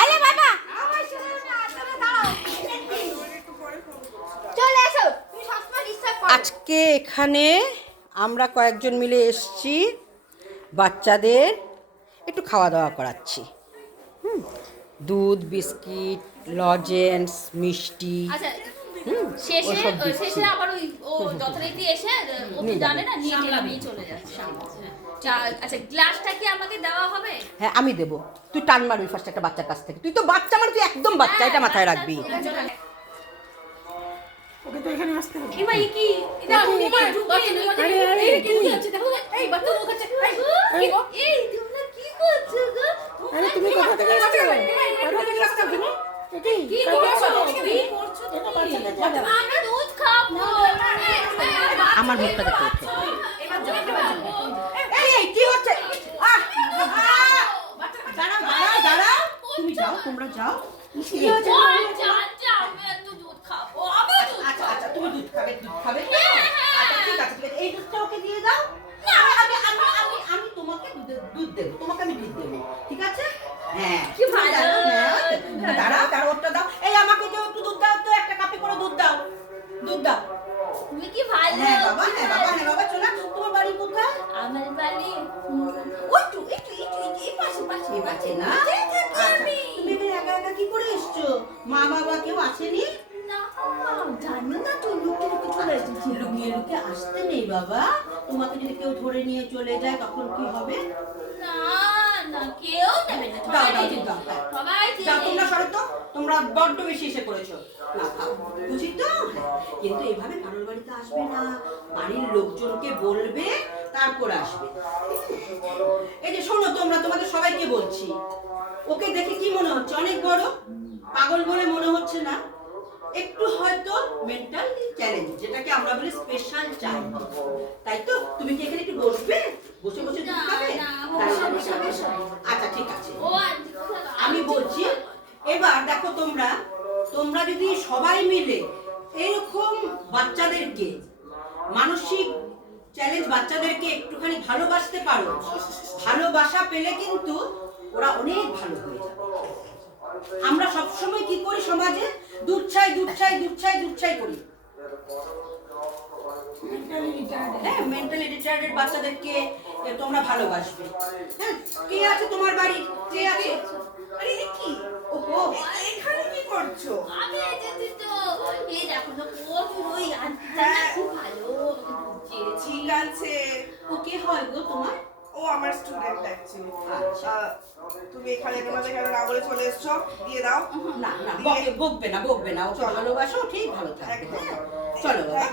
আরে বাবা আজকে এখানে আমরা কয়েকজন মিলে এসেছি, বাচ্চাদের একটু খাওয়া দাওয়া করাচ্ছি। দুধ, বিস্কিট, লজেন্স, মিষ্টি। শেষে আবার ও যথারীতি এসে ও তো জানে না, নিয়ে চলে যাচ্ছে। আচ্ছা, গ্লাসটা কি আমাকে দেওয়া হবে? হ্যাঁ আমি দেবো, তুই টান মারবি ফার্স্ট একটা বাচ্চার কাছ থেকে। তুই তো বাচ্চা মানে তুই একদম বাচ্চা, এটা মাথায় রাখবি। ওকে তো এখানে আসতে হবে। এমা কি এটা এই বাচ্চা লোক আছে। এই তোমরা কি করছো গো? আরে তুমি কোথা থেকে আসছো? কোথা থেকে আসছো তুমি? কি করছো? এটা বাচ্চাকে জায়গা। আমি দুধ খাবো। আমার মুখটা দেখতে হচ্ছে। এবার যাও। এই কি হচ্ছে? দাঁড়াও, তুমি যাও, তোমরা যাও। আচ্ছা আচ্ছা, তুমি দুধ খাবে? আচ্ছা ঠিক আছে, এই দুধটা ওকে দিয়ে দাও। আমি তোমাকে দুধ দেবো, তোমাকে আমি দুধ দেবো, ঠিক আছে? হ্যাঁ কি ভালো। দাঁড়াও, ওটা দাও। এই আমাকে যে একটু দুধ দাও তো, একটা কাপে করে দুধ দাও। তুমি কি ভালো। হ্যাঁ বাবা, চলো। তোমার বাড়ি কোথায়? আমার বাড়ি ওই তো এই পাশে না? আচ্ছা, তুমি এখানে একা কি করে এসছো? মা বাবা কেউ আসেনি? জানো না তো, লুকিয়ে চলে এসেছি। লুকিয়ে আসতে নেই বাবা। তোমাকে যদি কেউ ধরে নিয়ে চলে যায় তখন কি হবে? না কেউ নেবে না। যাও তোমরা সরো তো, তোমরা বড্ড বেশি এসে করেছো। না খাও, বুঝি তো। কিন্তু এভাবে কারোর বাড়িতে আসবে না, বাড়ির লোকজনকে বলবে তারপর আসবে। এই যে শোনো, তোমাদের সবাইকে বলছি, ওকে দেখে কি মনে হচ্ছে? অনেক বড় পাগল বলে মনে হচ্ছে না? একটু হয়তো মেন্টাল চ্যালেঞ্জ, যেটাকে আমরা বলি স্পেশাল চাইল্ড, তাই তো? তুমি কি এখানে একটু বসবে? বসে দুধ খাবে? আচ্ছা ঠিক আছে, আমি বলছি। এবার দেখো, তোমরা যদি সবাই মিলে এরকম বাচ্চাদেরকে, মানসিক চ্যালেঞ্জ বাচ্চাদেরকে একটুখানি ভালোবাসতে পারো, ভালোবাসা পেলে কিন্তু ওরা অনেক ভালো হয়ে যাবে। আমরা সবসময় কি করি সমাজে? দুধ চাই করি। মেন্টালি রিটার্ডেড বাচ্চাদেরকে তোমরা ভালোবাসবে। হ্যাঁ, কে আছে তোমার বাড়ি? কে আছে? আরে কি? ওহো, এখানে কি করছো? আমি এসেছি তো। এই দেখো না, প্রচুর ওই আন্টিটা না খুব ভালো। ঠিক আছে। ও কে হয় গো তোমার? ও আমার স্টুডেন্ট অ্যাকচুয়ালি। তুমি এখানে তোমাদের কেন না বলে চলে এসছো? দিয়ে দাও। না বকবে না, ও ভালোবাসো, ঠিক ভালো থাকবে। চলো বাবা।